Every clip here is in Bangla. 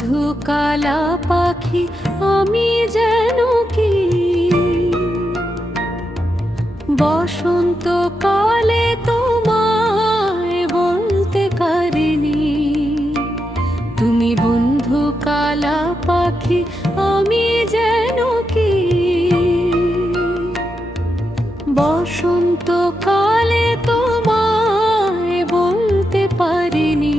বন্ধু কালা পাখি আমি যেন কি বসন্ত কালে তোমায় বলতে পারিনি। তুমি বন্ধু কালা পাখি আমি যেন কি বসন্ত কালে তোমায় বলতে পারিনি।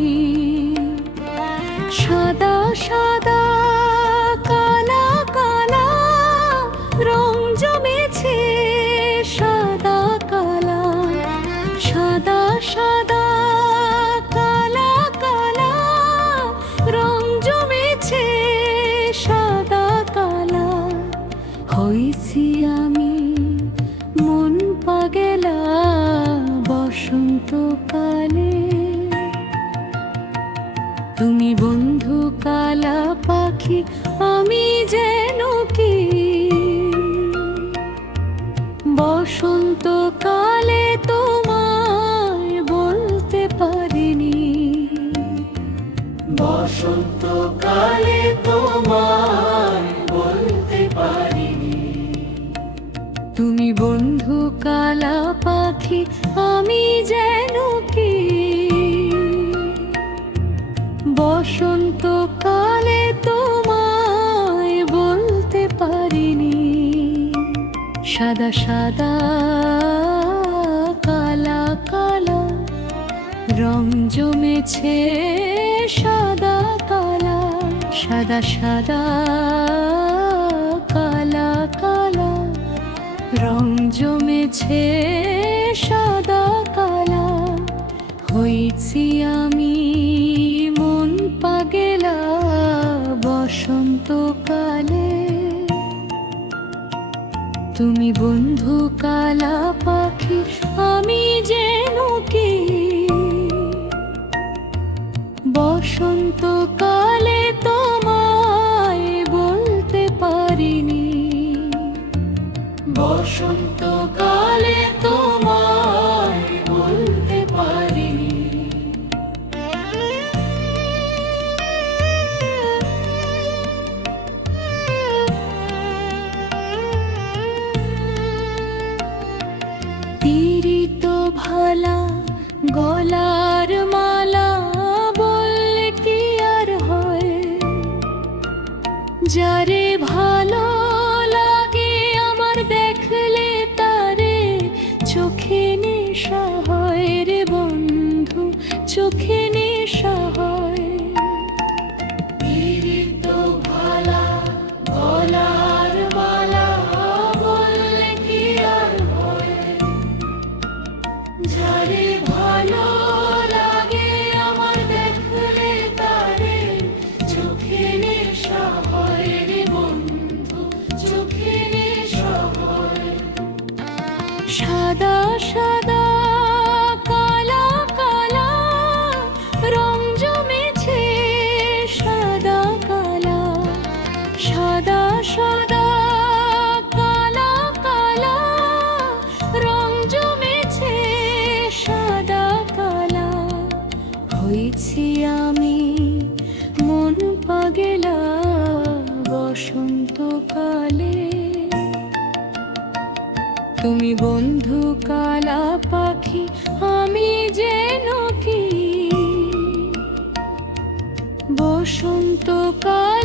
সাদা সাদা কালা কালা রং জমেছে, সাদা কালা সাদা সাদা কালা কালা রং জমেছে, সাদা কালা হইছি আমি মন পাগেলা বসন্ত কালে। তুমি বন্ধু কালা পাখি আমি যেন কি বসন্ত কালে তোমায় বলতে পারিনি। বসন্ত কালে তোমায় বলতে পারিনি। তুমি বন্ধু কালা পাখি আমি যেন কি বসন্ত কালে তোমায় বলতে পারিনি। সাদা সাদা কালা কালা রং জমেছে, সাদা কালা সাদা সাদা কালা কালা রং জমেছে, সাদা কালা হইছি আমি মন পাগেলা বসন্ত কালে। তুমি বন্ধু কালা পাখি আমি যেন কি বসন্ত কালে তোমায় বলতে পারিনি। বসন্ত কালে তোমায় বলতে পারিনি। পীড়িত ভালা গলার মালা বললে কি আর হয়, যারে ভালো লাগে আমার দেখলে তারে চোখে নেশা হয় রে বন্ধু, চোখে নেশা হয়। পীড়িত ভালা গলার মালা বললে কি আর হয়, যারে ভালো লাগে আমার দেখলে তারে চোখে নেশা হয় রে বন্ধু, চোখে নেশা হয়। সাদা সাদা কালা কালা রং জমেছে, সাদা কালা সাদা সাদা কালা কালা রং জমেছে, সাদা কালা হইছি আমি মন পাগেলা বসন্ত কালে। তুমি বন্ধু কালা পাখি আমি যেন কি বসন্ত কালে